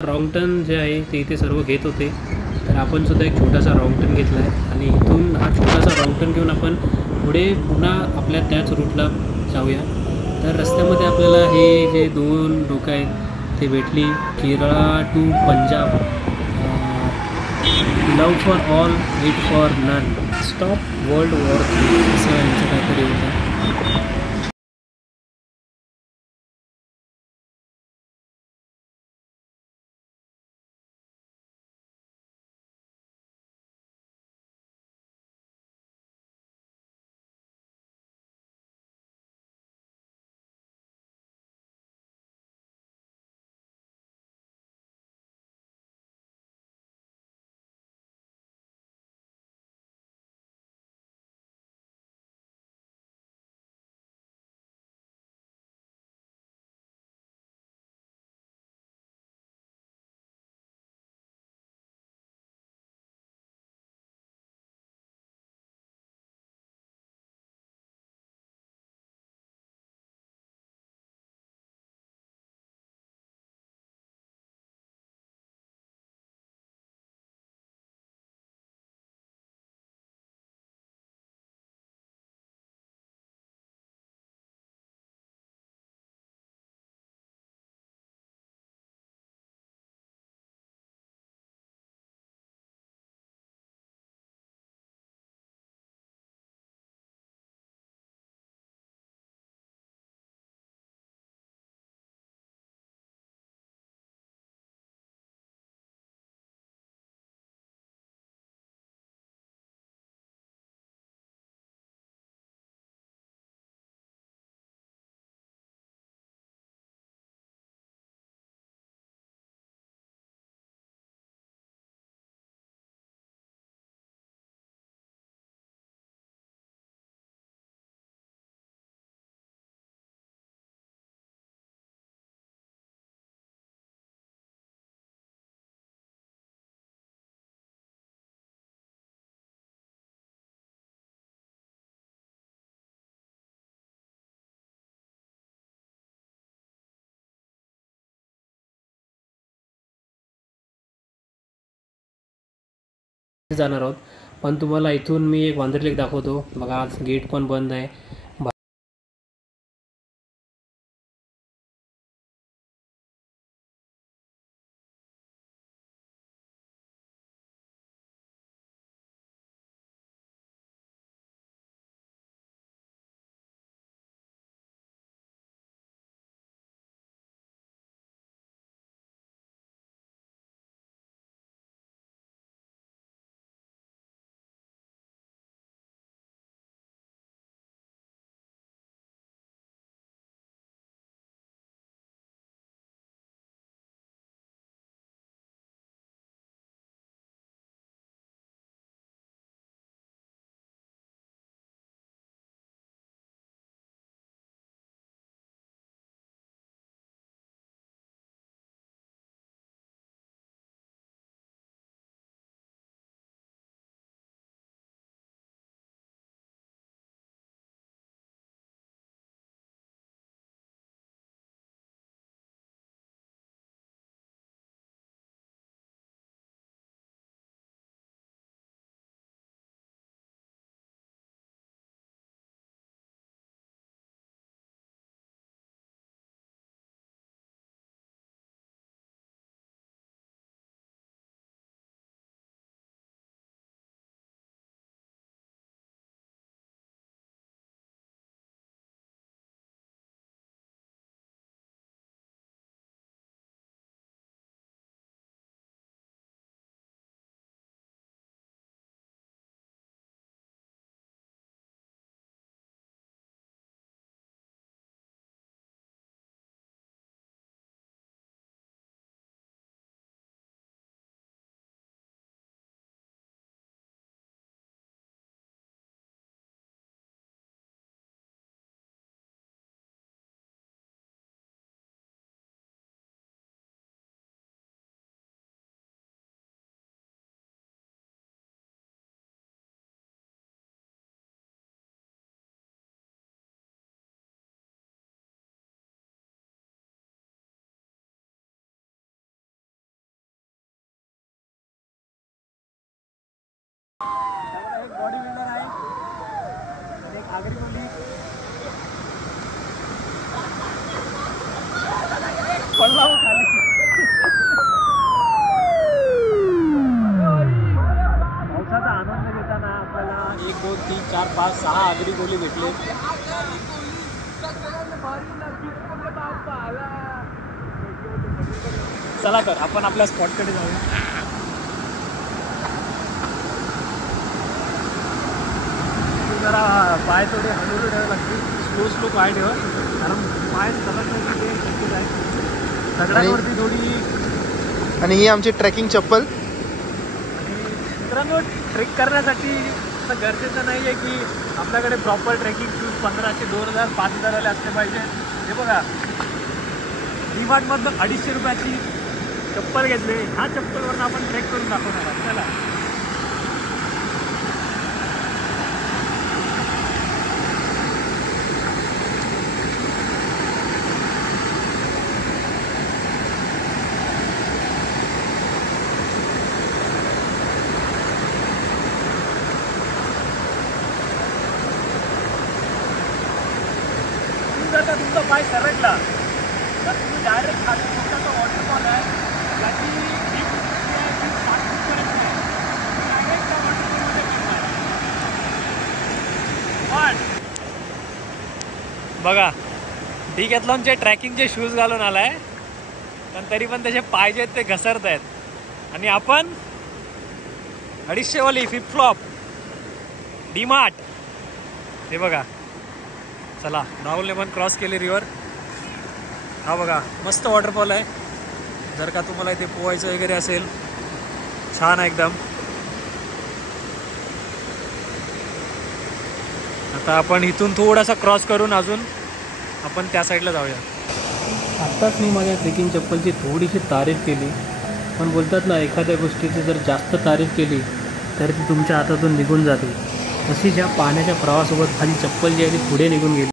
Wrong turn जे आहे ते इथे सर्व घेत होते. तर आपण सुद्धा एक छोटासा रॉंग टर्न घेतला आहे आणि इथून हा छोटासा रॉंग टर्न घेऊन आपण पुढे पुन्हा आपल्या त्याच रूटला जाऊया. तर रस्त्यामध्ये आपल्याला हे जे 2 लोकं आहेत ते भेटली. Kerala to Punjab. Love for all, hate for none, stop world war 3 असं यांचं काहीतरी होतं. जाणार आहोत. पण तुम्हाला इथून मी एक वांद्रे लेक दाखवतो. बघा आज गेट पण बंद आहे. एक बॉडी बिल्डर आहे आणि एक आगरी कोली पडला खाली. पावसाचा आनंद घेताना आपल्याला 1 2 3 4 5 6 आगरी कोली भेटले. चला तर आपण आपल्या स्पॉटकडे जाऊया. जरा पाय थोडे हलवून ठेवावे लागतील. स्लो पाय ठेवा कारण पाय सरकण्याची ते शक्यता आहे. दगडांवरती थोडी. आणि ही आमची ट्रेकिंग चप्पल. आणि मित्रांनो ट्रेक करण्यासाठी असं गरजेचं नाही आहे की आपल्याकडे प्रॉपर ट्रेकिंग शूज 1500 2000 5000 वाले असले पाहिजे. हे बघा डीमार्टमधनं 250 रुपयाची चप्पल घेतली. ह्या चप्पलवरून आपण ट्रेक करून दाखवणार आहोत. चला जर का तुमचा पाय सरकला तर तुम्ही डायरेक्ट खाली मोठाचा वॉटरफॉल आहे याची डायरेक्ट त्या वॉटरफॉलमध्ये फिरणार. पण बघा डिकॅथलॉनचे ट्रॅकिंगचे शूज घालून आलाय पण तरी पण त्याचे पाय जे आहेत ते घसरत आहेत. आणि आपण 250 वाली फ्लिपफ्लॉप डीमार्ट. हे बघा चला राहुलने पण क्रॉस केली रिव्हर. हा बघा मस्त वॉटरफॉल आहे. जर का तुम्हाला इथे पोहायचं वगैरे असेल छान आहे एकदम. आता आपण इथून थोडासा क्रॉस करून अजून आपण त्या साईडला जाऊया. आत्ताच मी माझ्या ट्रेकिंग चप्पलची थोडीशी तारीफ केली पण बोलतात ना एखाद्या गोष्टीची जर जास्त तारीफ केली तर ती तुमच्या हातातून निघून जाते. तशी ज्या पाण्याच्या प्रवाहासोबत माझी चप्पल जी आहे ती पुढे निघून गेली.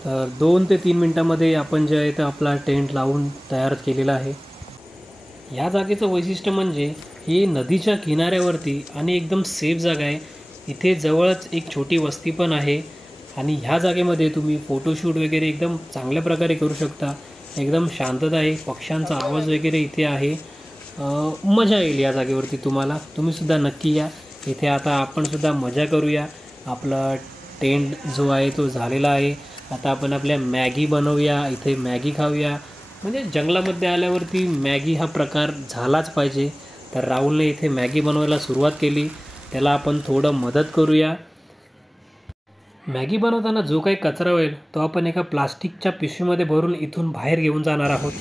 तर 2 ते 3 मिनटामध्ये आपण जे आहे ते आपला टेंट लावून तयार केलेला आहे. या जागेचं वैशिष्ट्य म्हणजे ही नदीच्या किनाऱ्यावरती आणि एकदम सेफ जागा आहे. इथे जवळच एक छोटी वस्ती पण आहे आणि ह्या जागेमध्ये तुम्ही फोटोशूट वगैरे एकदम चांगल्या प्रकारे करू शकता. एकदम शांतता आहे, पक्ष्यांचा आवाज वगैरे इथे आहे मजा येईल या जागेवरती तुम्हाला. तुम्हीसुद्धा नक्की या इथे. आता आपणसुद्धा मजा करूया. आपला टेंट जो आहे तो झालेला आहे. आता आपण आपल्या मॅगी बनवूया, इथे मॅगी खाऊया. म्हणजे जंगलामध्ये आल्यावरती मॅगी हा प्रकार झालाच पाहिजे. तर राहुलने इथे मॅगी बनवायला सुरुवात केली. त्याला आपण थोडं मदत करूया. मॅगी बनवताना जो काही कचरा होईल तो आपण एका प्लास्टिकच्या पिशवीमध्ये भरून इथून बाहेर घेऊन जाणार आहोत.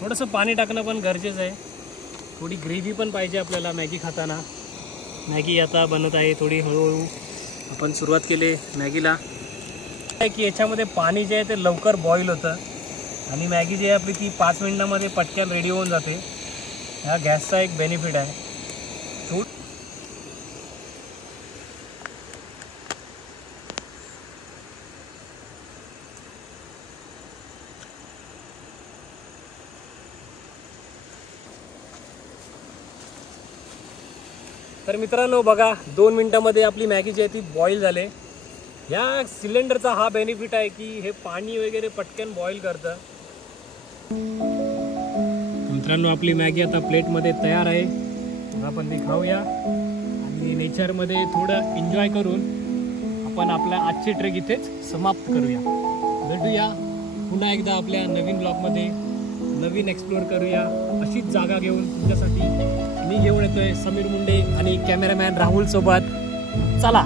थोडंसं पाणी टाकणं पण गरजेचं आहे. थोडी ग्रेव्ही पण पाहिजे आपल्याला मॅगी खाताना. मॅगी आता बनत आहे. थोडी हळूहळू आपण सुरुवात केली मॅगीला. की याच्यामध्ये पाणी जे आहे ते लवकर बॉईल होतं आणि मॅगी जी आहे आपली ती 5 मिनिटामध्ये पटकन रेडी होऊन जाते. ह्या गॅसचा एक बेनिफिट आहे. तर मित्रांनो बघा, 2 मिनिटांमध्ये आपली मॅगी जी आहे ती बॉईल झाले. ह्या सिलेंडरचा हा बेनिफिट आहे की हे पाणी वगैरे पटकन बॉईल करतं. मित्रांनो आपली मॅगी आता प्लेटमध्ये तयार आहे. आपण ती खाऊया आणि नेचरमध्ये थोडं एन्जॉय करून आपण आपल्या आजची ट्रेक इथेच समाप्त करूया. भेटूया पुन्हा एकदा आपल्या नवीन ब्लॉगमध्ये. नवीन एक्सप्लोअर करूया अशीच जागा घेऊन तुमच्यासाठी. मी घेऊन येतोय समीर मुंडे आणि कॅमेरामॅन राहुल सोबत. चला.